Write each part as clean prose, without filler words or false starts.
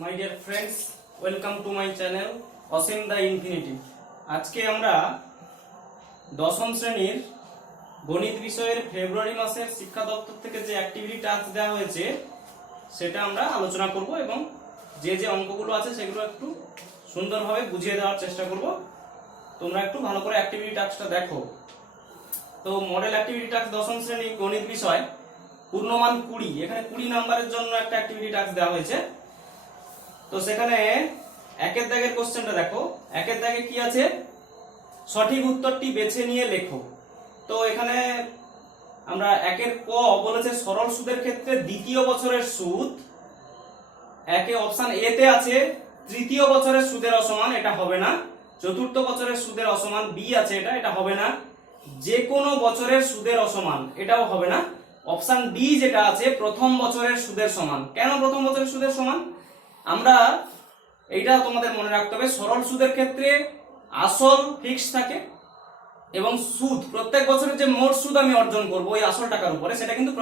My dear friends, welcome to my channel Asim the infinity. আজকে আমরা দশম শ্রেণীর গণিত বিষয়ের ফেব্রুয়ারি মাসের শিক্ষা দপ্তর থেকে যে অ্যাক্টিভিটি টাস্ক দেওয়া হয়েছে সেটা আমরা আলোচনা করব এবং যে যে অঙ্কগুলো আছে সেগুলো একটু সুন্দরভাবে বুঝিয়ে দেওয়ার চেষ্টা করব। তোমরা একটু ভালো করে অ্যাক্টিভিটি টাস্কটা দেখো। তো মডেল অ্যাক্টিভিটি টাস্ক দশম শ্রেণী গণিত বিষয় পূর্ণমান 20, এখানে 20 নাম্বারের জন্য একটা অ্যাক্টিভিটি টাস্ক দেওয়া হয়েছে। তো সেখানে একের দাগের কোশ্চেনটা দেখো। একের দাগে কি আছে? সঠিক উত্তরটি বেছে নিয়ে লেখো। তো এখানে আমরা একের ক বলেছে সরল সুদের ক্ষেত্রে দ্বিতীয় বছরের সুদ। একে অপশন এ তে আছে তৃতীয় বছরের সুদের অসমান, এটা হবে না। চতুর্থ বছরের সুদের অসমান বি আছে, এটা হবে না। যে কোনো বছরের সুদের অসমান, এটাও হবে না। অপশন ডি যেটা আছে প্রথম বছরের সুদের সমান। কেন প্রথম বছরের সুদের সমান? আমরা এইটা তোমাদের মনে রাখতে হবে, সরল সুদের ক্ষেত্রে আসল ফিক্স থাকে এবং সুদ প্রত্যেক বছরের যে মোট সুদ আমি অর্জন করব ওই আসল টাকার উপরে, সেটা কিন্তু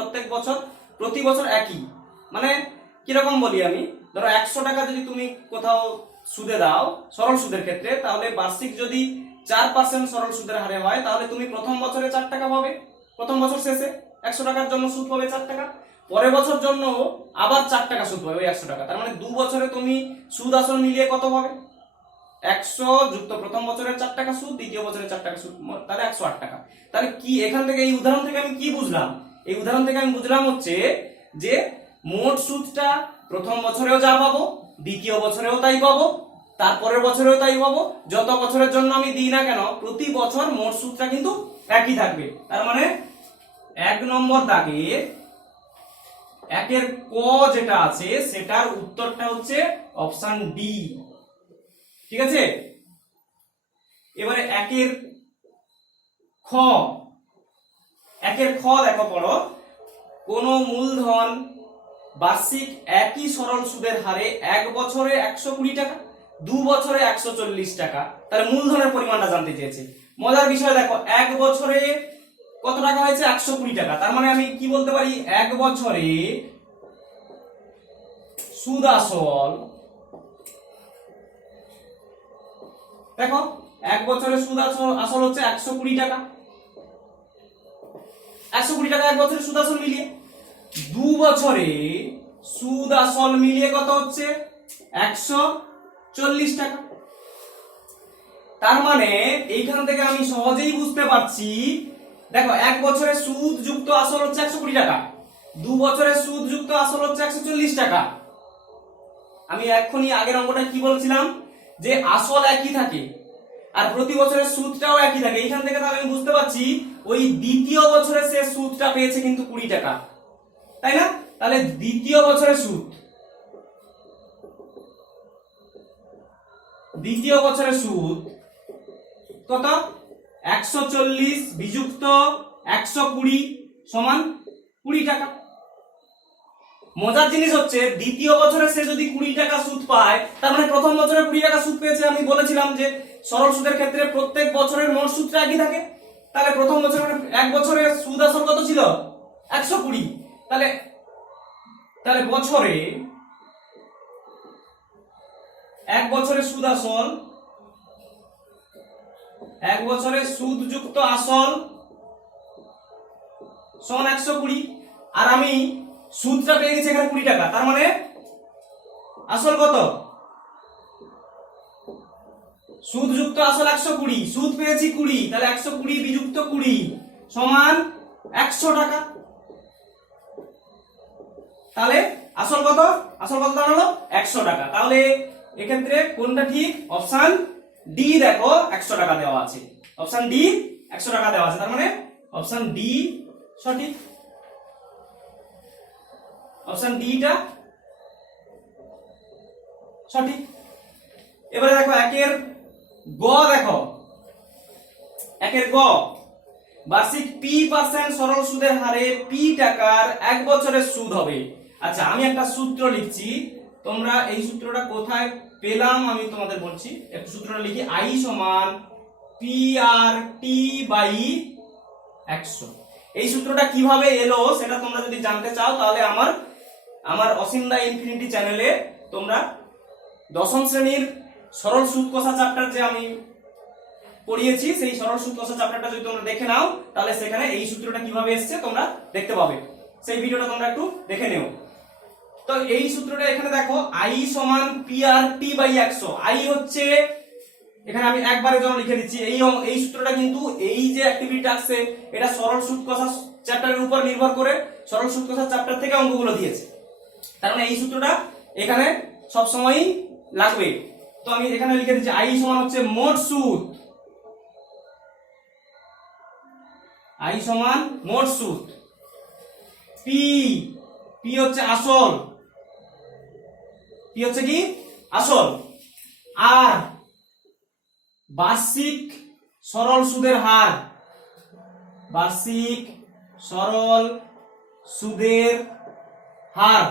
প্রতি বছর একই। মানে কিরকম বলি আমি, ধরো 100 টাকা যদি তুমি কোথাও সুদে দাও সরল সুদের ক্ষেত্রে, তাহলে বার্ষিক যদি 4% সরল সুদের হারে হয় তাহলে তুমি প্রথম বছরে 4 টাকা পাবে। প্রথম বছর শেষে 100 টাকার জন্য সুদ পাবে 4 টাকা, পরের বছর জন্য আবার 4 টাকা সুদ পাবে ওই 100 টাকা। তার মানে 2 বছরে তুমি সুদ আসল মিলিয়ে কত পাবে? 100 যুক্ত প্রথম বছরের 4 টাকা সুদ, দ্বিতীয় বছরের 4 টাকা সুদ, তাহলে 108 টাকা। তাহলে কি এখান থেকে এই উদাহরণ থেকে আমি কি বুঝলাম? এই উদাহরণ থেকে আমি বুঝলাম হচ্ছে যে মোট সুদটা প্রথম বছরেও যা পাবো দ্বিতীয় বছরেও তাই পাবো, তারপরের বছরেও তাই পাবো। যত বছরের জন্য আমি দিই না কেন প্রতি বছর মোট সুদটা কিন্তু একই থাকবে। তার মানে 1 নম্বর দাগে একের ক যেটা আছে সেটার উত্তরটা হচ্ছে অপশন ডি। ঠিক আছে, এবারে একের খ দেখো পড়ো। কোন মূলধন বার্ষিক একই সরল সুদের হারে 1 বছরে 120 টাকা, 2 বছরে 140 টাকা। তাহলে মূলধনের পরিমাণটা জানতে চেয়েছে। মজার বিষয় দেখো, 1 বছরে কত টাকা হয়েছে? 120 টাকা। তার মানে আমি কি বলতে পারি? 1 বছরে সুদ আসল, দেখো 1 বছরে সুদ আসল হচ্ছে 120 টাকা। 120 টাকা 1 বছরে সুদ আসল মিলিয়ে। 2 বছরে সুদ আসল মিলিয়ে কত হচ্ছে? 140 টাকা। তার মানে এইখান থেকে আমি সহজেই বুঝতে পারছি, দেখো 1 বছরে সুদ যুক্ত আসল হচ্ছে 120 টাকা, 2 বছরে সুদ যুক্ত আসল হচ্ছে 140 টাকা। আমি এক্ষুনি আগের অঙ্কটা কি বলছিলাম যে আসল একই থাকে আর প্রতি বছরের সুদটাও একই থাকে। এইখান থেকে তাহলে আমি বুঝতে পারছি ওই দ্বিতীয় বছরে সে সুদটা পেয়েছে কিন্তু 20 টাকা, তাই না? তাহলে দ্বিতীয় বছরের সুদ কত? 140 বিযুক্ত 120 সমান 20 টাকা। মজার জিনিস হচ্ছে দ্বিতীয় বছরে সে যদি 20 টাকা সুদ পায়, তার মানে প্রথম বছরে 20 টাকা সুদ পেয়েছে। আমি বলেছিলাম যে সরল সুদের ক্ষেত্রে প্রত্যেক বছরের মোট সুদটা একই থাকে। তাহলে প্রথম বছরে 1 বছরে সুদ আসল কত ছিল? 120। তাহলে বছরে 1 বছরে সুদ আসল, 1 বছরে সুদ যুক্ত আসল সমান 120। আর আমি সুদটা পেয়ে গেছি এখানে 20 টাকা। তার মানে আসল কত? সুদ যুক্ত আসল 120, সুদ পেয়েছি 20, তাহলে 120 বিযুক্ত 20 সমান 100 টাকা। তাহলে আসল কত দাঁড়ালো? 100 টাকা। তাহলে এক্ষেত্রে কোনটা ঠিক? Option D. দেখো 100 টাকা দেওয়া আছে, অপশন ডি 100 টাকা দেওয়া আছে। তার মানে অপশন ডি সঠিক, অপশন ডিটা সঠিক। এবারে দেখো একের গ, দেখো একের গ বার্ষিক p% সরল সুদের হারে p টাকার 1 বছরের সুদ হবে। আচ্ছা, আমি একটা সূত্র লিখছি, তোমরা এই সূত্রটা কোথায় পেলাম আমি তোমাদের বলছি। একটু সূত্রটা লিখি, i সমান PRT/100। এই সূত্রটা কিভাবে এলো সেটা তোমরা যদি জানতে চাও তাহলে আমার অসীম দা ইনফিনিটি চ্যানেলে তোমরা দশম শ্রেণীর সরল সুদ কষা চ্যাপ্টার যে আমি পড়িয়েছি, সেই সরল সুদ কষা চ্যাপ্টারটা যদি তোমরা দেখে নাও তাহলে সেখানে এই সূত্রটা কিভাবে এসেছে তোমরা দেখতে পাবে। সেই ভিডিওটা তোমরা একটু দেখে নিও। তো এই সূত্রটা এখানে দেখো, i সমান PRT/100। i হচ্ছে, এখানে আমি একবারের জন্য লিখে দিচ্ছি, এই সূত্রটা কিন্তু এই যে অ্যাক্টিভিটি আসছে এটা সরল সুদ কষা চ্যাপ্টারের উপর নির্ভর করে সরল সুদ কষা চ্যাপ্টার থেকে অঙ্কগুলো দিয়েছে, তার মানে এই সূত্রটা এখানে সব সময়ই লাগবে। তো আমি এখানে লিখে দিচ্ছি i সমান হচ্ছে মোট সুদ, i সমান মোট সুদ, p হচ্ছে আসল, p হচ্ছে কি আসল, আর বার্ষিক সরল সুদের হার, বার্ষিক সরল সুদের হার,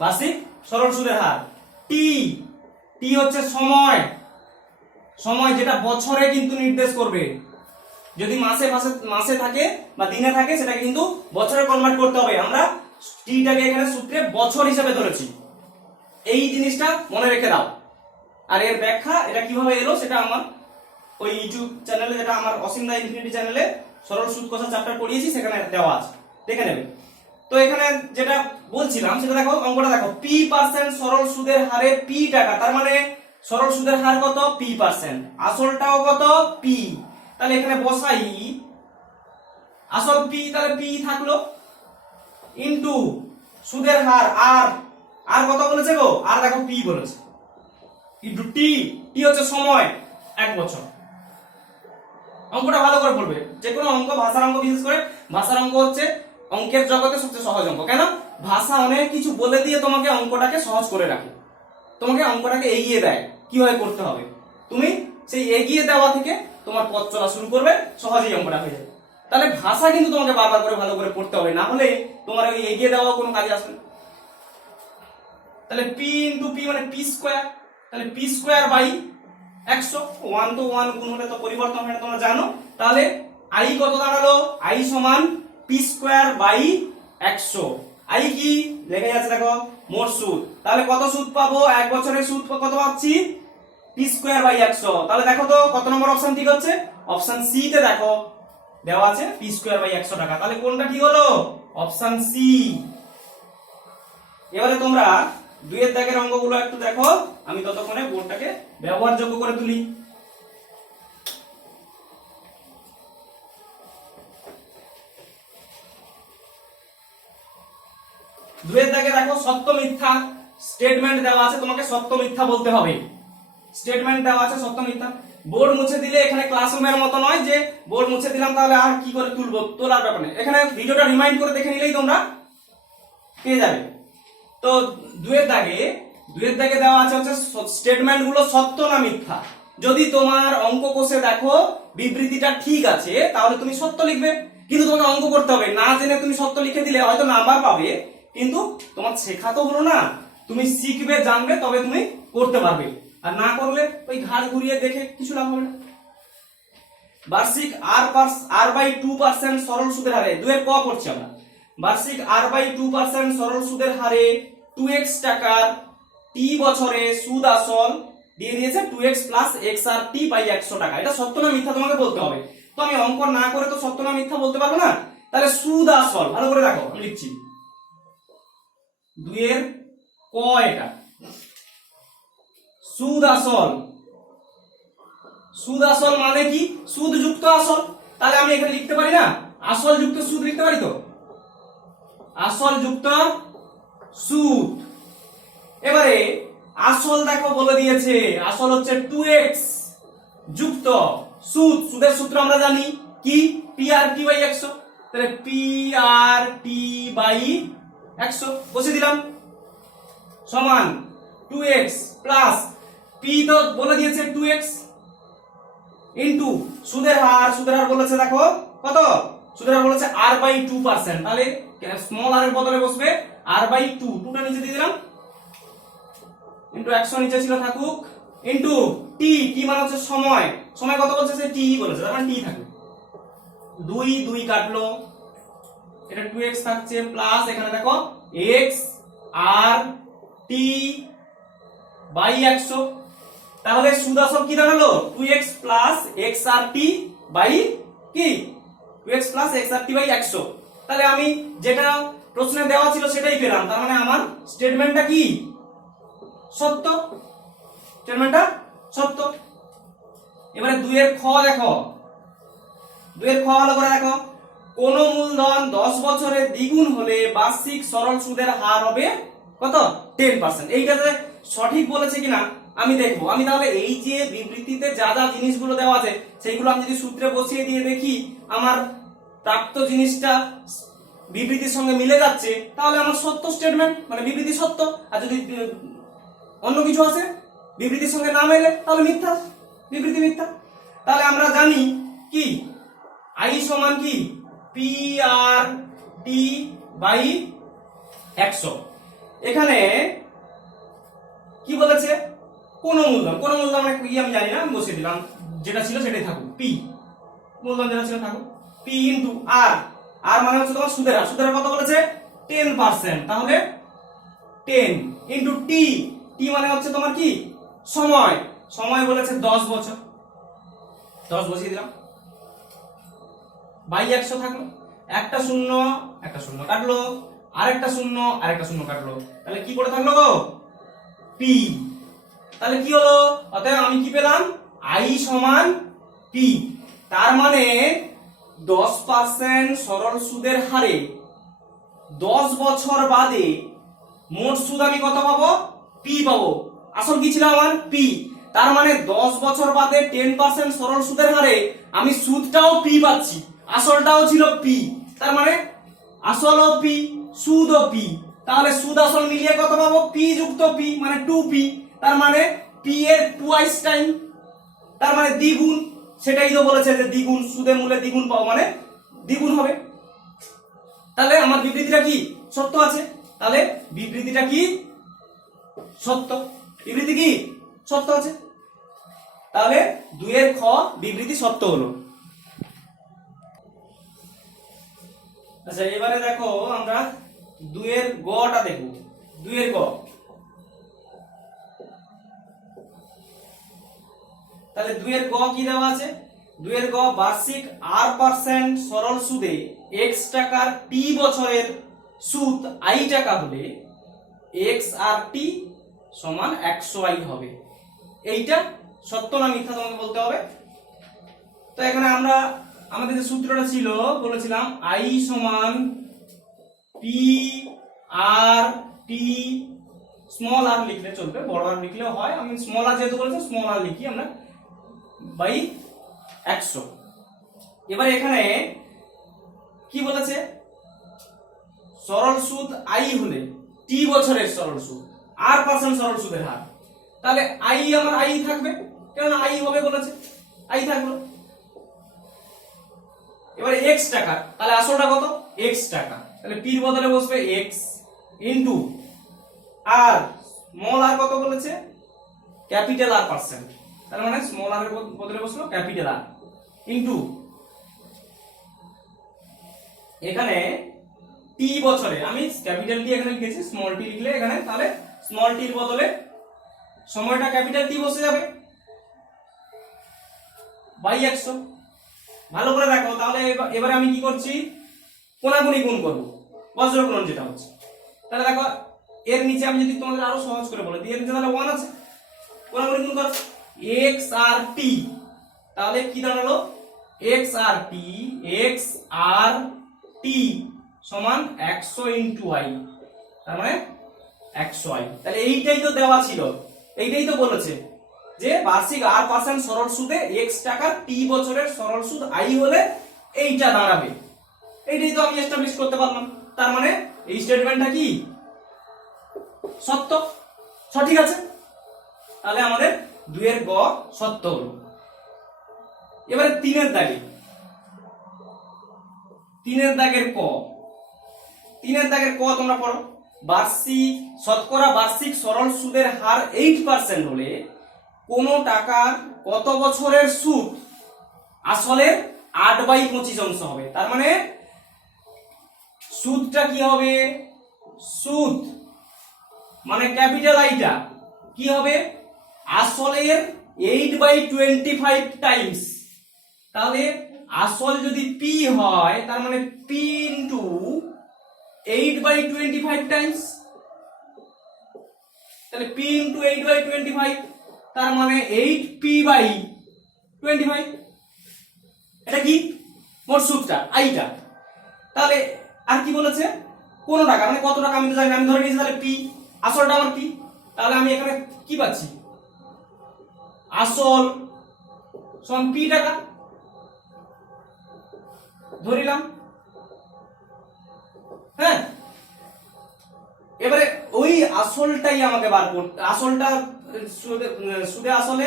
বার্ষিক সরল সুদের হার, টি হচ্ছে সময়, সময় যেটা বছরে কিন্তু নির্দেশ করবে, যদি মাসে থাকে বা দিনে থাকে সেটাকে কিন্তু বছরে কনভার্ট করতে হবে। আমরা টিটাকে এখানে সূত্রে বছর হিসেবে ধরেছি, এই জিনিসটা মনে রেখে দাও। আর এর ব্যাখ্যা এটা কিভাবে এলো সেটা আমার ওই ইউটিউব চ্যানেলে, যেটা আমার অসীম দা ইনফিনিটি চ্যানেলে সরল সুদ কষা চ্যাপ্টার পড়িয়েছি, সেখানে দেওয়া আছে, দেখে নেবে। তো এখানে যেটা বলছিলাম সেটা দেখো, অঙ্কটা দেখো, p% সরল সুদের হারে p টাকা, তার মানে সরল সুদের হার কত p%, আসলটাও কত p, তাহলে এখানে বসাই আসল p, তাহলে p থাকলো ইনটু সুদের হার আর কত বলেছে গো, আর দেখো p বলেছে, ইনটু টি হচ্ছে সময় 1 বছর। অঙ্কটা ভালো করে পড়বে, যে কোনো অঙ্ক, ভাষার অঙ্ক, বিশেষ করে ভাষার অঙ্ক হচ্ছে অঙ্কের জগতে সবচেয়ে সহজ অঙ্ক। কেন? ভাষা অনেক কিছু বলে দিয়ে তোমাকে অঙ্কটাকে সহজ করে রাখে, তোমাকে অঙ্কটাকে এগিয়ে দেয় কিভাবে করতে হবে, তুমি সেই এগিয়ে দেওয়া থেকে তোমার পথ চলা শুরু করবে, সহজেই অঙ্কটা হয়ে যাবে। তাহলে ভাষা কিন্তু তোমাকে বারবার করে ভালো করে পড়তে হবে, না হলে তোমার ওই এগিয়ে দেওয়া কোনো কাজে আসবে না। তাহলে p ইনটু p মানে p স্কয়ার, তাহলে p স্কয়ার বাই 100, 1 তো 1 গুণ হলে তো পরিবর্তন হয় না, তোমরা জানো। তাহলে i কত দাঁড়ালো, i সমান p স্কয়ার বাই 100। i কি লেখা যাচ্ছে দেখো, মোট সুদ, তাহলে কত সুদ পাবো, 1 বছরের সুদ কত পাচ্ছি p স্কয়ার বাই 100। তাহলে দেখো তো কত নম্বর অপশন ঠিক হচ্ছে, অপশন সি তে দেখো দেওয়া আছে p স্কয়ার বাই 100 টাকা, তাহলে কোনটা ঠিক হলো, অপশন সি। এবারে তোমরা 2 এর দাগের অঙ্কগুলো একটু দেখো, আমি ততক্ষণে বোর্ডটাকে ব্যবহারযোগ্য করে তুলি। 2 এর দাগে দেখো, সত্য মিথ্যা স্টেটমেন্ট দেওয়া আছে, তোমাকে সত্য মিথ্যা বলতে হবে, স্টেটমেন্ট দেওয়া আছে সত্য মিথ্যা। বোর্ড মুছে দিলে এখানে ক্লাসরুমের মতো নয় যে বোর্ড মুছে দিলাম তাহলে আর কি করে তুলবো, তোলার ব্যাপার নেই, এখানে ভিডিওটা রিমাইন্ড করে দেখে নিলেই তোমরা পেয়ে যাবে। তো 2 এর দাগে দেওয়া আছে হচ্ছে স্টেটমেন্ট গুলো সত্য না মিথ্যা। যদি তোমার অঙ্ক কোষে দেখো বিবৃতিটা ঠিক আছে তাহলে তুমি সত্য লিখবে, কিন্তু তোমাকে অঙ্ক করতে হবে, না জেনে তুমি সত্য লিখে দিলে হয়তো নাম্বার পাবে, কিন্তু তোমার শেখা তো হলো না, তুমি শিখবে জানবে তবে তুমি করতে পারবে, আর না করলে ওই ঘাড় ঘুরিয়ে দেখে কিছু লাভ হবে না। বার্ষিক r/2% সরল সুদের হারে, 2 এর ক পড়ছি আমরা, বার্ষিক r/2% সরল সুদের হারে 2x টাকার t বছরে সুদ আসল দিয়ে দিয়েছে 2x প্লাস x আর t বাই 100 টাকা। এটা সত্য না মিথ্যা তোমাকে বলতে হবে, তো আমি অঙ্ক না করে তো সত্য না মিথ্যা বলতে পারবো না। তাহলে সুদ আসল, ভালো করে দেখো আমি লিখছি, 2 এর ক, এটা সুদ আসল, সুদ আসল মানে কি, সুদ যুক্ত আসল, তাহলে আমি এখানে লিখতে পারি না আসল যুক্ত সুদ লিখতে পারি, তো আসল যুক্ত সুদ। এবারে আসল দেখো বলে দিয়েছে, আসল হচ্ছে 2x যুক্ত সুদ, সুদের সূত্র আমরা জানি কি, PRT বাই 100, তাহলে PRT বাই 100 বসে দিলাম সমান 2x প্লাস p তো বলে দিয়েছে 2x ইনটু সুদের হার, সুদের হার বলেছে দেখো কত, সুদের হার বলেছে r/2%, তাহলে স্মল r এর বদলে বসবে r/2, 2টা নিচে দিয়ে দিলাম ইনটু 100 নিচে ছিল থাকুক, ইনটু t মানে হচ্ছে সময়, সময় কত বলছে সে t বলেছে, তার মানে t থাকবে, 2 কাটলো, এটা 2x থাকছে প্লাস এখানে দেখো x আর t বাই 100। তাহলে সুদ আসল কি দাঁড়ালো 2x প্লাস xrt বাই কি 2x প্লাস xrt বাই 100। তাহলে আমি যেটা প্রশ্নে দেওয়া ছিল সেটাই পেলাম, তার মানে আমার স্টেটমেন্টটা কি সত্য, স্টেটমেন্টটা সত্য। এবারে 2 এর খ দেখো, 2 এর খ ভালো করে দেখো, কোন মূলধন 10 বছরে দ্বিগুণ হলে বার্ষিক সরল সুদের হার হবে কত 10%। এইটাতে সঠিক বলেছে কিনা আমি দেখবো। আমি তাহলে এই যে বিবৃতিতে যা যা জিনিসগুলো দেওয়া আছে সেইগুলো আমি যদি সূত্রে বসিয়ে দিয়ে দেখি আমার প্রাপ্ত জিনিসটা বিবৃতির সঙ্গে মিলে যাচ্ছে, তাহলে আমার সত্য স্টেটমেন্ট, মানে বিবৃতি সত্য। আর যদি অন্য কিছু আছে বিবৃতির সঙ্গে না মেলে তাহলে মিথ্যা, বিবৃতি মিথ্যা। তাহলে আমরা জানি কি আই সমান কি পি আর টি বাই 100। এখানে কি বলেছে কোন মূলধন, কোন মূলধন মানে কি আমি জানি না, আমি বসিয়ে দিলাম, যেটা ছিল সেটাই থাকুক, পি মূলধন যেটা ছিল থাকুক, পি ইনটু আর, আর মানে হচ্ছে তোমার সুদের হার, সুদের হার কত বলেছে 10%। তাহলে 10 ইনটু টি, টি মানে হচ্ছে তোমার কি সময়, সময় বলেছে 10 বছর, 10 বসিয়ে দিলাম বাই 100 থাকলো, একটা শূন্য একটা শূন্য কাটলো, আরেকটা শূন্য আরেকটা শূন্য কাটলো, তাহলে কি পড়ে থাকলো গো পি। তাহলে কি হলো, অতএব আমি কি পেলাম আই সমান পি। তার মানে 10% সরল সুদের হারে 10 বছর বাদে মোট সুদ আমি কত পাবো পি পাবো। আসল কি ছিল আমার পি, তার মানে 10 বছর বাদে 10% সরল সুদের হারে আমি সুদটাও পি পাচ্ছি, আসলটাও ছিল পি। তার মানে আসলও পি সুদও পি, তাহলে সুদ আসল মিলিয়ে কত পাবো পি যুক্ত পি মানে 2p। তার মানে পি এর টুয়াইস টাইম, তার মানে দ্বিগুণ, সেটাই তো বলেছে যে দ্বিগুণ, সুদের মূলে দ্বিগুণ পাও মানে দ্বিগুণ হবে। তাহলে আমার বিবৃতিটা কি সত্য আছে, তাহলে বিবৃতিটা কি সত্য, বিবৃতি কি সত্য আছে। তাহলে 2 এর খ বিবৃতি সত্য হলো। আচ্ছা এবারে দেখো আমরা 2 এর গটা দেখব। 2 এর গ, তাহলে 2 এর গ কি দেওয়া আছে, 2 এর গ বার্ষিক r% সরল সুদে x টাকার t বছরের সুদ i টাকা হলে xrt সমান 100i হবে। এইটা সত্য না মিথ্যা তোমাকে বলতে হবে। তো এখানে আমরা আমাদের যে সূত্রটা ছিল বলেছিলাম i সমান p r t, স্মল আর লিখলে চলবে, বড় আর লিখলেও হয়, আমি স্মল আর যেহেতু বলেছি স্মল আর লিখি আমরা, বাই 100। এবার এখানে কি বলেছে সরল সুদ আই হলে টি বছরের সরল সুদ r% সরল সুদের হার, তাহলে আই আমার আই থাকবে, কেন আই হবে বলেছে আই থাকলো। এবারে x টাকা, তাহলে আসলটা কত x টাকা, তাহলে p এর বদলে বসবে x ইনটু আর স্মল আর কত বলেছে ক্যাপিটাল r%, তার মানে স্মল আর এর বদলে বসলো ক্যাপিটাল আর ইনটু এখানে টি বছরে, আমি ক্যাপিটাল টি এখানে লিখেছি, স্মল টি লিখলে এখানে তাহলে স্মল টির বদলে সময়টা ক্যাপিটাল টি বসে যাবে বাই 100। ভালো করে দেখো, তাহলে এবারে আমি কি করছি কোনাগুনি গুণ করব, বজ্র গুণন যেটা হচ্ছে। তাহলে দেখো এর নিচে আমি যদি তোমাদের আরো সহজ করে বলি, এর নিচে তাহলে 1 আছে, কোনাগুনি গুণ করো x আর t, তাহলে কি দাঁড়ালো x আর t সমান 100 ইনটু i, তার মানে 100i। তাহলে এইটাই তো দেওয়া ছিল, এইটাই তো বলেছে যে বার্ষিক r% সরল সুদে x টাকার t বছরের সরল সুদ i হলে এইটা দাঁড়াবে, এইটাই তো আমি এস্টাবলিশ করতে পারলাম। তার মানে এই স্টেটমেন্টটা কি সত্য, সঠিক আছে। তাহলে আমাদের 2 এর গ সত্য হলো। এবারে 3 এর দাগে, 3 এর দাগের ক, 3 এর দাগের ক তোমরা পড়ো, বার্ষিক শতকরা বার্ষিক সরল সুদের হার 8% হলে কোন টাকার কত বছরের সুদ আসলের 8/25 অংশ হবে। তার মানে সুদটা কি হবে, সুদ মানে ক্যাপিটাল আইটা কি হবে আসলের 8/25 টাইমস। তাহলে আসল যদি পি হয় তার মানে পি ইন্টু 8/25 টাইমস, তাহলে পি ইন্টু 8/25 তার মানে 8p/25। এটা কি মোট সুদটা আইটা। তাহলে আর কি বলেছে কোন টাকা মানে কত টাকা আমি তো জানি না, আমি ধরে নিয়েছি তাহলে পি, আসলটা আমার পি। তাহলে আমি এখানে কি পাচ্ছি আসল সমান পি টাকা ধরিলাম। হ্যাঁ, এবারে ওই আসলটাই আমাকে বার করতে, আসলটা সুদে আসলে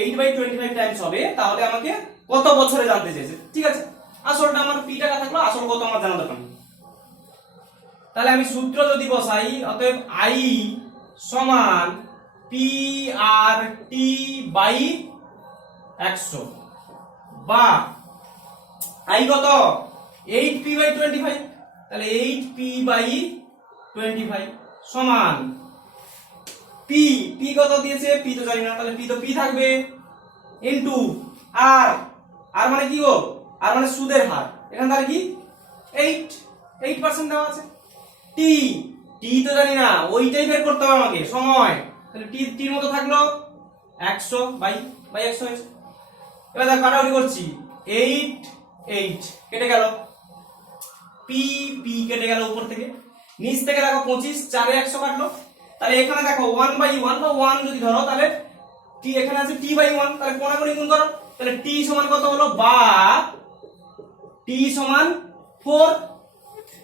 8/25 টাইমস হবে, তাহলে আমাকে কত বছরে জানতে চেয়েছে। ঠিক আছে, আসলটা আমার পি টাকা থাকলো, আসল কত আমার জানা দরকার নেই। তাহলে আমি সূত্র যদি বসাই, অতএব আই সমান পি আর টি বাই 100 বা আই কত 8p/25, তাহলে 8p/25 সমান পি, পি কত দিয়েছে পি তো জানি না, তাহলে পি তো পি থাকবে ইনটু আর, আর মানে কি গো আর মানে সুদের হার, এখানে তাহলে কি 8% দেওয়া আছে। টি, টি তো জানি না ওইটাই বের করতে হবে আমাকে সময়, তাহলে টি টির মতো থাকলো 100/100 হয়েছে। এবার দেখো কাটাকুটি করছি, 8 কেটে গেল, পি পি কেটে গেল উপর থেকে, নিচ থেকে দেখো 25 4 এ 100 কাটলো। তাহলে এখানে দেখো 1/1 বা 1 যদি ধরো তাহলে টি এখানে আছে t/1, তাহলে কোণাকুণি গুণ করো, তাহলে টি সমান কত হলো বা টি সমান 4,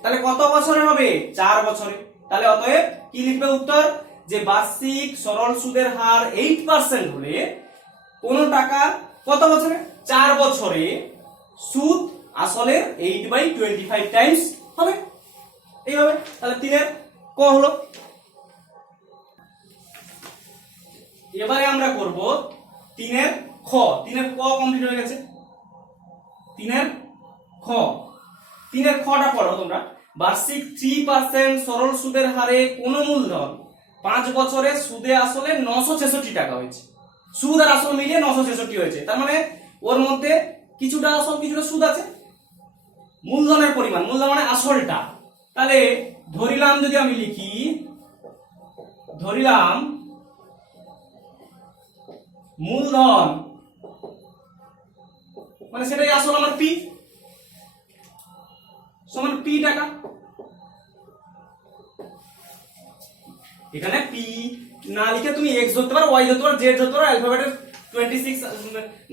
তাহলে কত বছরে হবে 4 বছরে। তাহলে অতএব কি লিখবে উত্তর, যে বার্ষিক সরল সুদের হার 8% হলে কোন টাকা কত বছরে 4 বছরে সুদ আসলে 8/25 টাইমস হবে। এইভাবে তাহলে 3 এর ক হলো। এবারে আমরা করব 3 এর খ। 3 এর ক কমপ্লিট হয়ে গেছে, 3 এর খ। 3 এর খটা পড়ো তোমরা, বার্ষিক 3% সরল সুদের হারে কোন মূলধন 5 বছরে সুদে আসলে 966 টাকা হয়েছে। সুদ আর আসল মিলিয়ে 966 হয়েছে, তার মানে ওর মধ্যে কিছুটা আসল কিছুটা সুদ আছে। মূলধনের পরিমাণ, মূলধন মানে আসলটা, তাহলে ধরিলাম যদি আমি লিখি, ধরিলাম মূলধন মানে সেটাই আসল আমার পি সমান পি টাকা। এখানে পি না লিখে তুমি এক্স ধরতে পারো, ওয়াই ধরতে পারো, জেড ধরতে পারো, অ্যালফাবেটের 26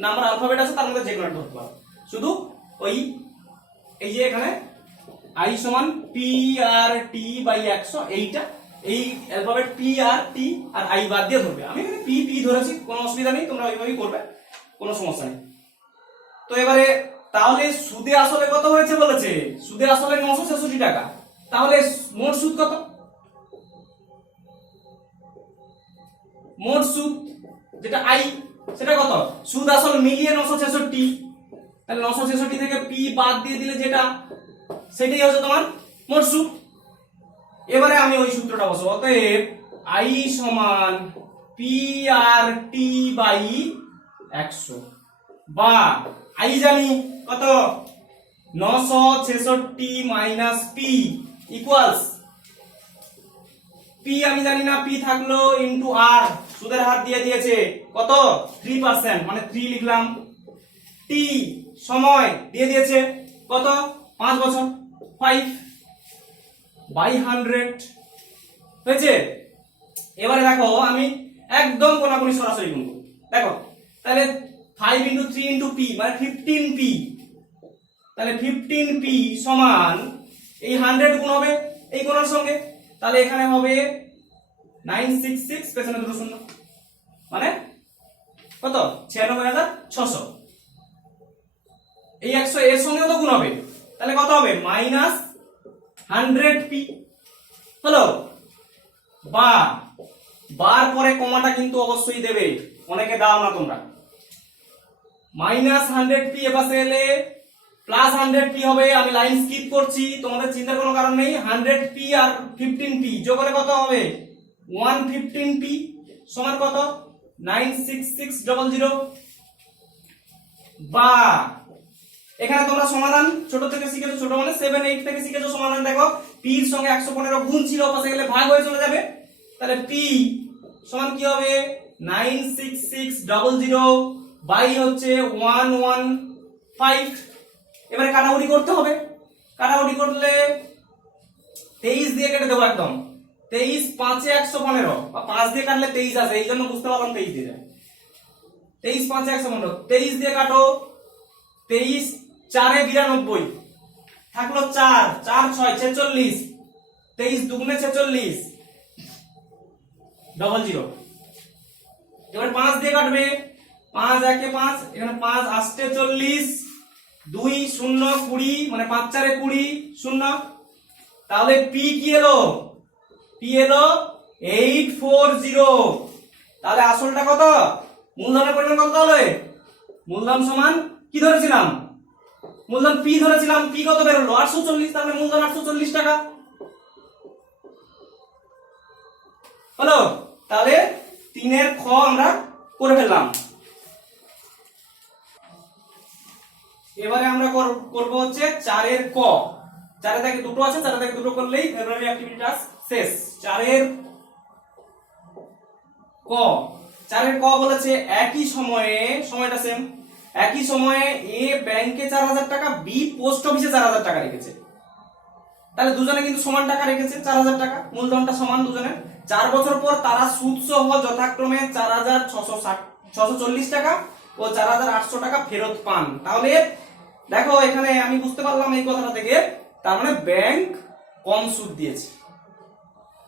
নাম্বার অ্যালফাবেট আছে, তার মধ্যে যে কোনো একটা ধরতে পারো। শুধু ওই এই যে এখানে আই সমান পি আর টি বাই 100, এইটা এই অ্যালফাবেট পি আর টি আর আই বাদ দিয়ে ধরবে। আমি এখানে পি পি ধরেছি, কোনো অসুবিধা নেই, তোমরা ওইভাবেই করবে, কোনো সমস্যা নেই। তো এবারে তাহলে সুদে আসলে কত হয়েছে বলেছে, সুদে আসলে 966 টাকা, তাহলে মোট সুদ কত, মোট সুদ যেটা আই সেটা কত, সুদ আসল মিলিয়ে 966, তাহলে 966 থেকে পি বাদ দিয়ে দিলে যেটা সেটাই হচ্ছে তোমার মোট সুদ। এবারে আমি ওই সূত্রটা বসাবো, অতএব আই সমান পি আর টি বাই 100 বা আই জানি কত 966 মাইনাস পি ইকুয়ালস, পি আমি জানি না, পি থাকলো ইনটু আর, সুদের হার দিয়ে দিয়েছে কত 3%, মানে 3 লিখলাম, টি সময় দিয়ে দিয়েছে কত 5 বছর 5/100 হয়েছে। এবারে দেখো আমি একদম কোনাকুনি সরাসরি গুণ করব, দেখো তাহলে 5 × 3 × p মানে 15p, তাহলে 15p সমান এই 100 গুণ হবে এই কোণের সঙ্গে, তাহলে এখানে হবে 966, পেছনে দুটো শূন্য, মানে কত 96,600। এই 100 এর সঙ্গেও তো গুণ হবে, তাহলে কত হবে মাইনাস 100p হলো। বা বার পরে কমাটা কিন্তু অবশ্যই দেবে, অনেকে দাও না তোমরা। মাইনাস 100p এপাশে এলে প্লাস 100p হবে, আমি লাইন স্কিপ করছি, তোমাদের চিন্তার কোনো কারণ নেই। 100p আর 15p যোগ করে কত হবে 115p সমান কত 96600। বা এখানে তোমরা সমাধান ছোট থেকে শিখেছো, ছোট মানে 7 8 থেকে শিখেছো সমাধান। দেখো p এর সঙ্গে 115 গুণ ছিল, পাশে গেলে ভাগ হয়ে চলে যাবে, তাহলে p সমান কি হবে 96600 বাই হচ্ছে 115। এবারে কাটাকুটি করতে হবে, কাটাকুটি করলে 23 দিয়ে কেটে দেবো একদম। 23 5 এ 115, বা 5 দিয়ে কাটলে 23 আসে, এই জন্য বুঝতে পারলাম 23 দিয়ে। 23 5 এ 115, 23 দিয়ে কাটো, 23 4 এ 92, থাকলো 4 4 6 46, 23 দুগুণে 46 00। এবার 5 দিয়ে কাটবে, 5 1 এ 5, এখানে 5 8 40, 2 0 20, মানে 5 4 এ 20 0। তাহলে p কি এলো, p এলো 840। তাহলে আসলটা কত, মূলধনের পরিমাণ কত তাহলে, মূলধন সমান কি ধরেছিলাম, মূলধন p ধরেছিলাম, p কত বের হলো 840, তাহলে মূলধন 840 টাকা হলো। তাহলে 3 এর খ আমরা করে ফেললাম। এবারে আমরা করব হচ্ছে 4 এর ক। 4 এ থেকে দুটো আছে, 4 এ থেকে দুটো করলেই ফেব্রুয়ারি অ্যাক্টিভিটি টাস্ক শেষ। 4 এর ক, 4 এর ক বলেছে একই সময়ে, সময়টা সেম, একই সময়ে এ ব্যাংকে 4000 টাকা, বি পোস্ট অফিসে 4000 টাকা রেখেছে। তাহলে দুজনে কিন্তু সমান টাকা রেখেছে, 4000 টাকা, মূলধনটা সমান দুজনের। 4 বছর পর তারা সুদ সহ যথাক্রমে 4640 টাকা ও 4800 টাকা ফেরত পান। তাহলে দেখো এখানে আমি বুঝতে পারলাম এই কথাটা থেকে, তার মানে ব্যাংক কম সুদ দিয়েছে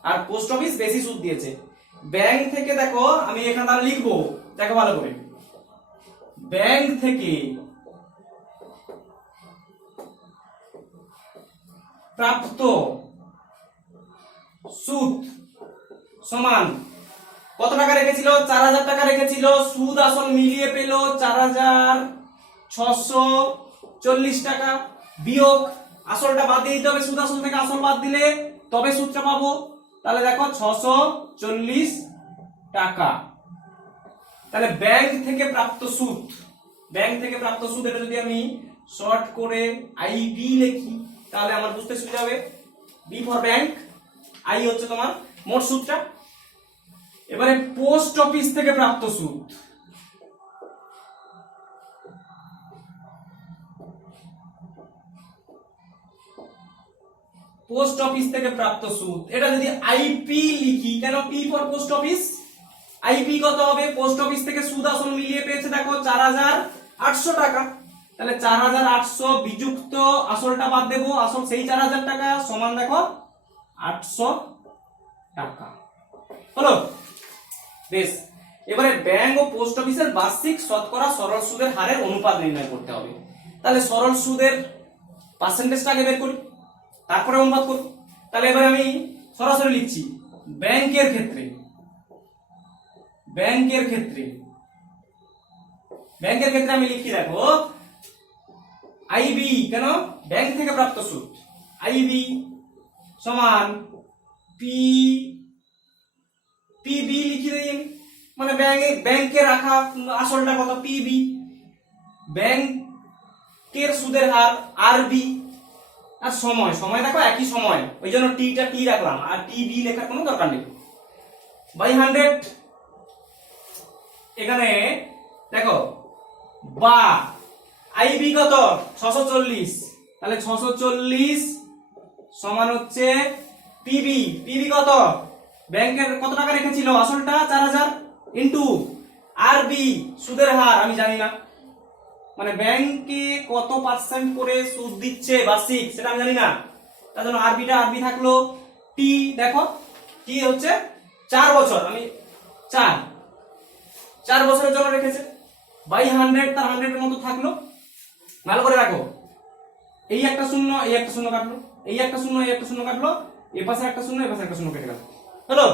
আর পোস্ট অফিস বেশি সুদ দিয়েছে। ব্যাংক থেকে দেখো আমি এখানে তাহলে লিখবো, দেখো ভালো করে, ব্যাংক থেকে প্রাপ্ত সুদ সমান কত টাকা রেখেছিল, 4000 টাকা রেখেছিল, সুদ আসল মিলিয়ে পেল 4640 টাকা, বিয়োগ আসলটা বাদ দিয়ে দিতে হবে, সুদ আসল থেকে আসল বাদ দিলে তবে সুদটা পাবো। তাহলে দেখো 640 টাকা। তাহলে ব্যাংক থেকে প্রাপ্ত সুদ, ব্যাংক থেকে প্রাপ্ত সুদ, এটা যদি আমি শর্ট করে আইবি লিখি তাহলে আমার বুঝতে সুবিধা হবে। বি ফর ব্যাংক, আই হচ্ছে তোমার মোট সুদটা। এবারে পোস্ট অফিস থেকে প্রাপ্ত সুদ, পোস্ট অফিস থেকে প্রাপ্ত সুদ, এটা যদি আইপি লিখি, কেন P for post office, IP কত হবে, পোস্ট অফিস থেকে সুদ আসল মিলিয়ে পেয়েছে দেখো 4800 টাকা। তাহলে 4800 বিযুক্ত আসলটা বাদ দেবো, আসল সেই 4000 টাকা সমান দেখো 800 টাকা হলো। বেশ, এবারে ব্যাংক ও পোস্ট অফিসের বার্ষিক শতকরা সরল সুদের হারের অনুপাত নির্ণয় করতে হবে। তাহলে সরল সুদের পার্সেন্টেজটা আগে বের করি, তারপরে অনুপাত করব। তাহলে এবার আমি সরাসরি লিখছি ব্যাংকের ক্ষেত্রে, ব্যাংকের ক্ষেত্রে, ব্যাংকের ক্ষেত্রে আমি লিখি দেখো আইবি, কেন ব্যাংক থেকে প্রাপ্ত সুদ, আইবি সমান পি পিবি লিখি দেই, মানে ব্যাংকে রাখা আসলটা কত পিবি, ব্যাংকের সুদের হার আরবি, আর সময়, সময় দেখো একই সময়, ওই জন্য টিটা টি রাখলাম, আর টিবি লেখার কোনো দরকার নেই, বাই 100। এখানে দেখো বা আইবি কত 640, তাহলে 640 সমান হচ্ছে পিবি, পিবি কত, ব্যাংকের কত টাকা রেখেছিল আসলটা 4000 ইনটু আরবি সুদের হার আমি জানি না, মানে ব্যাংকে কত পার্সেন্ট করে সুদ দিচ্ছে বার্ষিক সেটা আমি জানি না, তার জন্য আরবিটা আরবি থাকলো, টি দেখো কি হচ্ছে 4 বছর, আমি 4 বছরের জন্য রেখেছে, বাই 100, তার 100 এর মতো থাকলো। ভালো করে রাখো, এই একটা শূন্য, এই একটা শূন্য কাটলো, এই একটা শূন্য, এই একটা শূন্য কাটলো, এ পাশে একটা শূন্য, এ পাশে একটা শূন্য কেটে গেল, হলো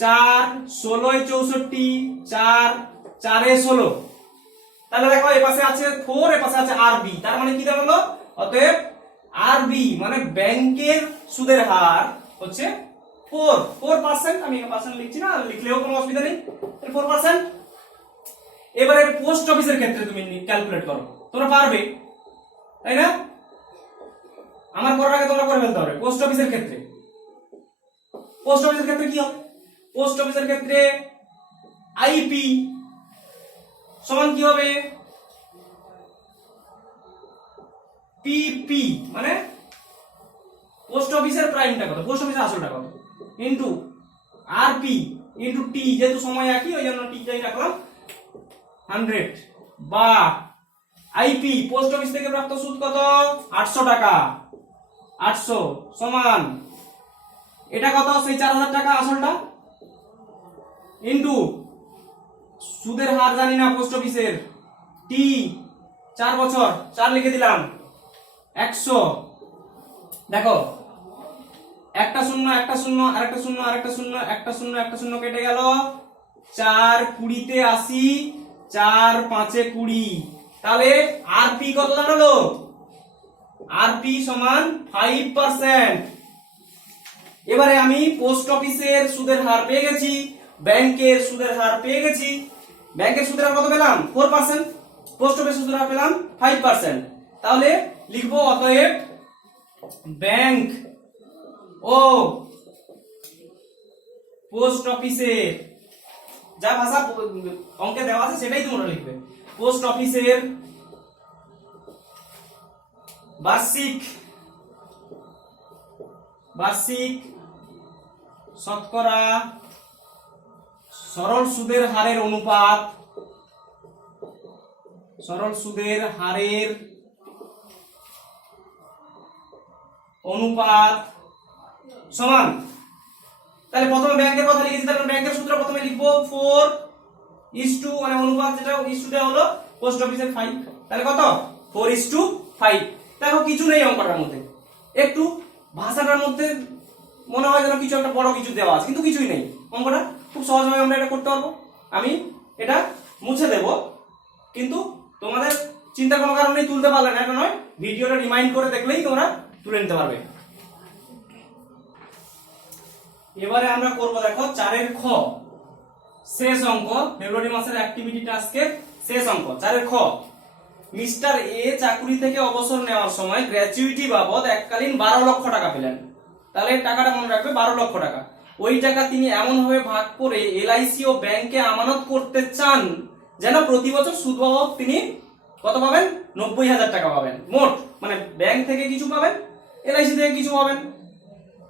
4 16 64, 4 4 16। তাহলে দেখো এ পাশে আছে 4, এ পাশে আছে আরবি, তার মানে কি দাঁড়ালো, অতএব আরবি মানে ব্যাংকের সুদের হার হচ্ছে 4%, আমি পার্সেন্ট লিখছি না, লিখলেও কোনো অসুবিধা নেই। 4%। এবারে পোস্ট অফিসের ক্ষেত্রে তুমি ক্যালকুলেট করো, তোমরা পারবে, তাই না? আমার করার আগে তোমরা করে ফেলতে হবে। পোস্ট অফিসের ক্ষেত্রে কি হবে? পোস্ট অফিসের ক্ষেত্রে আইপি সমান কি হবে? পিপি, মানে পোস্ট অফিসের প্রাইমটা কত, পোস্ট অফিসের আসলটা কত, ইনটু আরপি ইনটু টি, যেহেতু সময় একই ওই জন্য টি টাই রাখলাম 100, বা আইপি পোস্ট অফিস থেকে প্রাপ্ত সুদ কত? 800 টাকা। 800 সমান এটা কত? সেই 4000 টাকা আসলটা, ইনটু সুদের হার জানি না পোস্ট অফিসের, টি 4 বছর, 4 লিখে দিলাম, 100। দেখো একটা শূন্য একটা শূন্য আরেকটা শূন্য আরেকটা শূন্য, একটা শূন্য একটা শূন্য কেটে গেল, 4 20 80, 4 5 20। তাহলে আরপি কত দাঁড়ালো? আরপি সমান 5%। এবারে আমি পোস্ট অফিসের সুদের হার পেয়ে গেছি, ব্যাংকের সুদের হার পেয়ে গেছি। ব্যাংকের সুদের হার কত পেলাম? 4%, পোস্ট অফিসের সুদের হার পেলাম 5%। তাহলে লিখবো অতএব ব্যাংক ও পোস্ট অফিসের, যা ভাষা অঙ্কে দেওয়া আছে সেটাই তোমরা লিখবে। পোস্ট অফিসের বার্ষিক শতকরা সরল সুদের হারের অনুপাত, সরল সুদের হারের অনুপাত সমান, তাহলে প্রথমে ব্যাংকের কথা লিখেছি, তাহলে ব্যাংকের সূত্র প্রথমে লিখবো 4:2, মানে অনুপাত যেটা ইস্টুটা হলো পোস্ট অফিসের 5, তাহলে কত? 4:5। দেখো কিছু নেই অঙ্কটার মধ্যে, একটু ভাষাটার মধ্যে মনে হয় যেন কিছু একটা বড় কিছু দেওয়া আছে, কিন্তু কিছুই নেই। অঙ্কটা খুব সহজভাবে আমরা এটা করতে পারবো। আমি এটা মুছে দেব, কিন্তু তোমাদের চিন্তার কোনো কারণ নেই, তুলতে পারলে না এটা নয়, ভিডিওটা রিমাইন্ড করে দেখলেই তোমরা তুলে নিতে পারবে। এবারে আমরা করব, দেখো 4 খ শেষ অঙ্ক, ফেব্রুয়ারি মাসের অ্যাক্টিভিটি টাস্কের শেষ অঙ্ক। 4 খ, মিস্টার এ চাকরি থেকে অবসর নেওয়ার সময় গ্র্যাচুইটি বাবদ এককালীন 12 লক্ষ টাকা পেলেন। তাহলে টাকাটা মনে রাখবে, 12 লক্ষ টাকা। ওই টাকা তিনি এমন ভাবে ভাগ করে এলআইসি ও ব্যাংকে আমানত করতে চান যেন প্রতি বছর সুদ বাবদ তিনি কত পাবেন? 90,000 টাকা পাবেন মোট, মানে ব্যাংক থেকে কিছু পাবেন, এলআইসি থেকে কিছু পাবেন।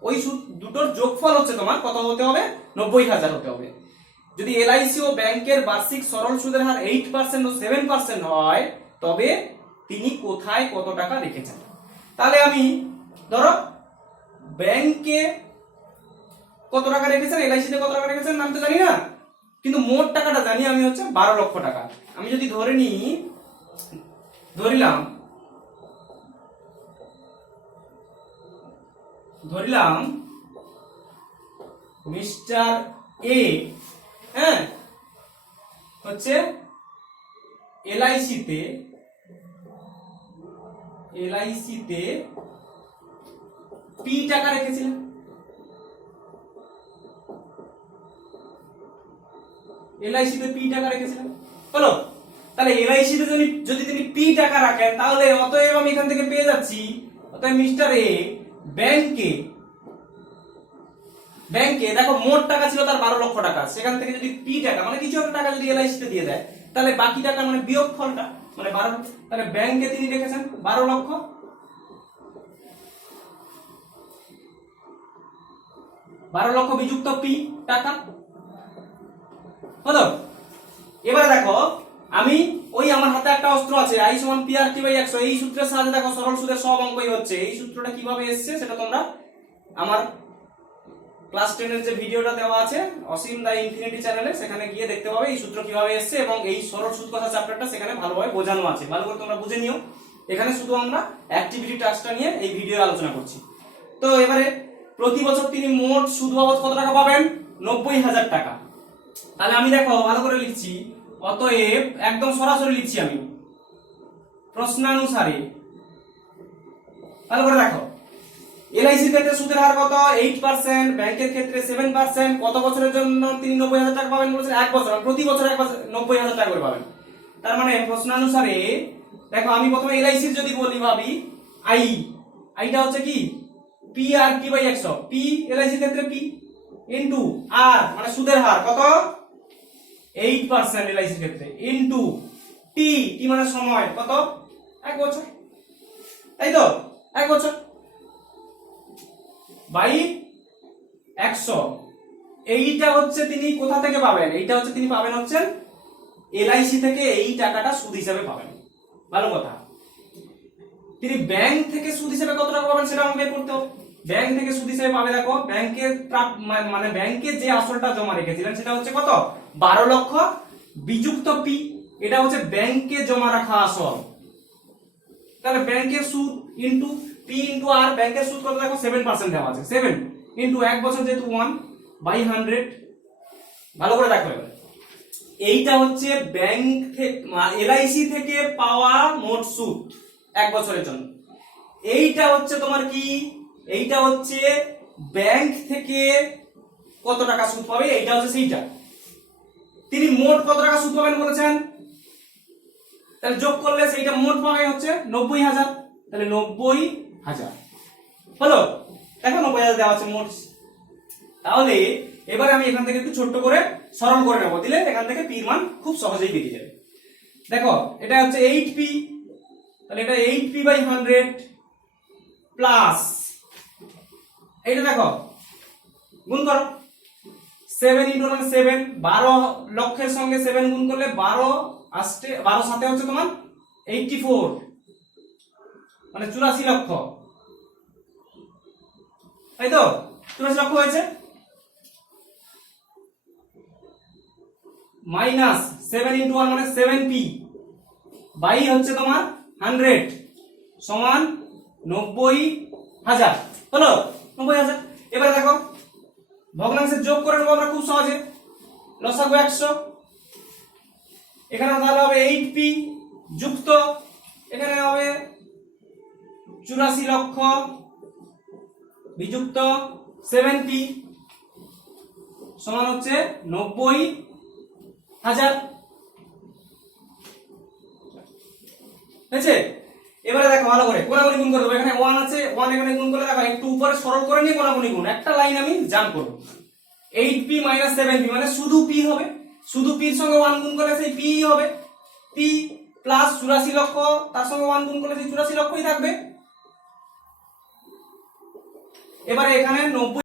ওই সুদ দুটোর যোগফল হচ্ছে তোমার কত হতে হবে? 90,000 হতে হবে। যদি এলআইসি ও ব্যাংকের বার্ষিক সরল সুদের হার 8% ও 7% হয়, তবে তিনি কোথায় কত টাকা রেখেছেন। তাহলে আমি ধরো ব্যাংকে কত টাকা রেখেছেন, এলআইসি তে কত টাকা রেখেছেন আমি তো জানি না, কিন্তু মোট টাকাটা জানি আমি, হচ্ছে 12 লক্ষ টাকা। আমি যদি ধরে নিই, ধরিলাম মিস্টার এ, হ্যাঁ, হচ্ছে এলআইসি তে পি টাকা রেখেছিলেন। এলআইসি তে পি টাকা রেখেছিলেন, বলো। তাহলে এলআইসি তে যদি তিনি পি টাকা রাখেন, তাহলে অতএব আমি এখান থেকে পেয়ে যাচ্ছি, অতএব মিস্টার এ ব্যাংকে দেখো মোট টাকা ছিল তার 12 লক্ষ টাকা, সেখান থেকে যদি পি টাকা মানে কিছু একটা টাকা যদি এলআইসি তে দিয়ে দেয়, তাহলে বাকি টাকা মানে বিয়োগ ফলটা মানে 12, তাহলে ব্যাংকে তিনি রেখেছেন 12 লক্ষ। 12 লক্ষ বিযুক্ত পি টাকা হলো। এবারে দেখো আমি ওই আমার হাতে একটা অস্ত্র আছে, I সমান PRT/100, এই সূত্রের সাহায্যে দেখো সরল সুদের সব অঙ্কই হচ্ছে। এই সূত্রটা কিভাবে এসেছে সেটা তোমরা আমার ক্লাস 10 এর যে ভিডিওটা দেওয়া আছে অসীম দা ইনফিনিটি চ্যানেলে, সেখানে গিয়ে দেখতে পাবে এই সূত্র কিভাবে এসেছে, এবং এই সরল সুদ কথা চ্যাপ্টারটা সেখানে ভালোভাবে বোঝানো আছে, ভালো করে তোমরা বুঝে নিও। এখানে শুধু আমরা অ্যাক্টিভিটি টাস্কটা নিয়ে এই ভিডিও আলোচনা করছি। তো এবারে প্রতি বছর তিনি মোট সুদ বাবদ কত টাকা পাবেন? 90,000 টাকা। তাহলে আমি দেখো ভালো করে লিখছি, অতএব একদম সরাসরি লিখছি আমি প্রশ্নানুসারে, ভালো করে দেখো এলআইসির ক্ষেত্রে সুদের হার কত 8%, ব্যাংকের ক্ষেত্রে 7%। কত বছরের জন্য তিনি 90,000 টাকা পাবেন বলেছেন? 1 বছর, প্রতি বছর 1 বছর 90,000 টাকা করে পাবেন। তার মানে প্রশ্নানুসারে দেখো আমি প্রথমে এলআইসির যদি বলি ভাবি আইটা হচ্ছে কি P R T by 100, P এলআইসির ক্ষেত্রে পি ইনটু আর মানে সুদের হার কত 8% এলআইসির ক্ষেত্রে ইনটু টি, টি মানে সময় কত 1 বছর, তাই তো 1 বছর বাই 100। এইটা হচ্ছে তিনি কোথা থেকে পাবেন? এইটা হচ্ছে তিনি পাবেন হচ্ছে এলআইসি থেকে, এই টাকাটা সুদ হিসাবে পাবেন। ভালো কথা। তিনি ব্যাংক থেকে সুদ হিসাবে কত টাকা পাবেন সেটা আমাকে বের করতে হবে। ব্যাংক থেকে সুদ হিসাবে পাবে দেখো, ব্যাংকে মানে ব্যাংকে যে আসলটা জমা রেখেছিলেন সেটা হচ্ছে কত 12 লক্ষ বিযুক্ত পি, এটা হচ্ছে ব্যাংকে জমা রাখা আসল। তাহলে ব্যাংকের সুদ ইনটু পি ইনটু আর, ব্যাংকের সুদ কত দেখো 7% দেওয়া আছে, 7 ইনটু 1 বছর যেহেতু 1 বাই 100। ভালো করে দেখো এবার, এইটা হচ্ছে ব্যাংক থেকে এলআইসি থেকে পাওয়া মোট সুদ 1 বছরের জন্য। এইটা হচ্ছে তোমার কি, এইটা হচ্ছে ব্যাংক থেকে কত টাকা সুদ পাবে, এইটা হচ্ছে সেইটা। তিনি মোট কত টাকা সুদ পাবেন বলেছেন, তাহলে যোগ করলে সেইটা মোট পাবে হচ্ছে 90,000, তাহলে 90,000 হলো। দেখো 90,000 দেওয়া আছে মোট। তাহলে এবারে আমি এখান থেকে একটু ছোট্ট করে সরল করে নেবো, দিলে এখান থেকে পি এর মান খুব সহজেই বেরিয়ে যাবে। দেখো এটা হচ্ছে 8p, তাহলে এটা 8p বাই 100 প্লাস এইটা দেখো গুণ করো 7 ইনটু মানে 7, 12 লক্ষের সঙ্গে 7 গুণ করলে 12 আসছে, 12 সাথে হচ্ছে তোমার 84 মানে 84 লক্ষ, তাই তো 84 লক্ষ হয়েছে। মাইনাস 7 ইনটু 1 মানে 7p বাই হচ্ছে তোমার 100 সমান 90,000 হলো 90,000। এবারে দেখো ভগ্নাংশের যোগ করে নেবো আমরা খুব সহজে, লসাগু 100, এখানে তাহলে হবে 8p যুক্ত এখানে হবে 84 লক্ষ বিযুক্ত 7p সমান হচ্ছে 90,000 হয়েছে। এবারে দেখো ভালো করে কোণাগুণি গুণ করে দেবো, এখানে 1 আছে, 1 এখানে গুণ করলে দেখো একটু উপরে সরল করে নিয়ে কোণাগুণি গুণ, একটা লাইন আমি জাম্প করব। 8p মাইনাস 7p মানে শুধু p হবে, শুধু p এর সঙ্গে 1 গুণ করলে সেই p হবে, p প্লাস 84 লক্ষ তার সঙ্গে 1 গুণ করলে সেই 84 লক্ষই থাকবে। এবারে এখানে 90